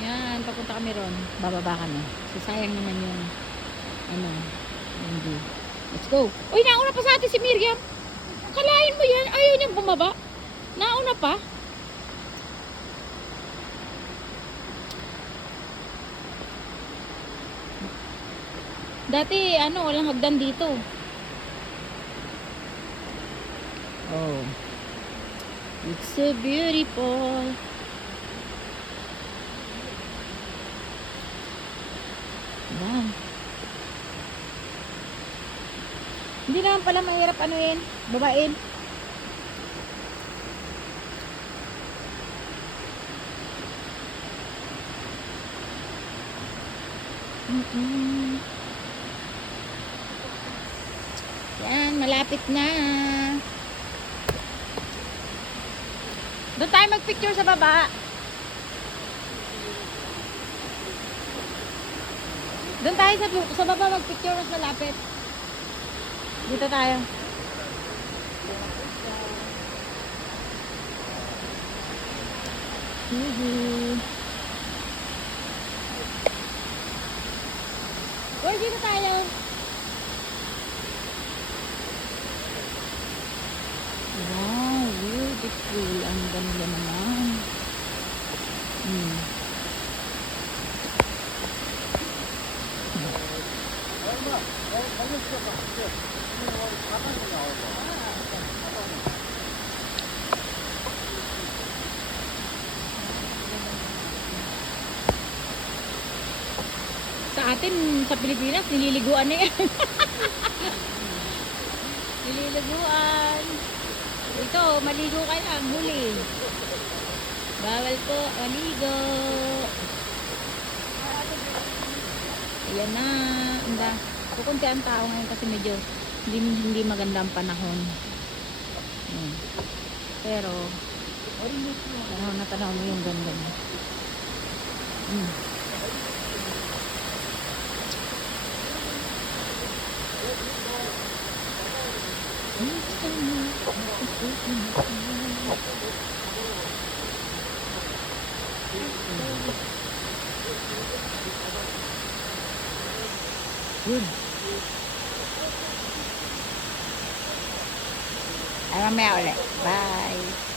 Yan, papunta kami ron. Bababa kami. So, sayang naman yung, ano, yung view. Let's go. Uy, nauna pa sa atin si Miriam. Kalahin mo yan. Ayaw niyang bumaba. Nauna pa. Dati, ano, walang hagdan dito. Oh. It's so beautiful. Yan. Hindi naman pala mahirap anuin, babain. Yan, malapit na. Doon tayo magpicture sa baba. Doon tayo sa baba magpicture, mas malapit. Dito tayo. Uy, dito tayo. Wow, beautiful. Ang ganda naman. Sa atin, sa Pilipinas, nililiguan na yan. Nililiguan. Ito, maligo ka lang, huli. Bawal po, maligo. Ayan na. Anda. Kukunti ang tao ngayon kasi medyo hindi maganda ang panahon. Pero, tanaw mo yung ganda niya. Good. Ay, mamaya ulit. Bye.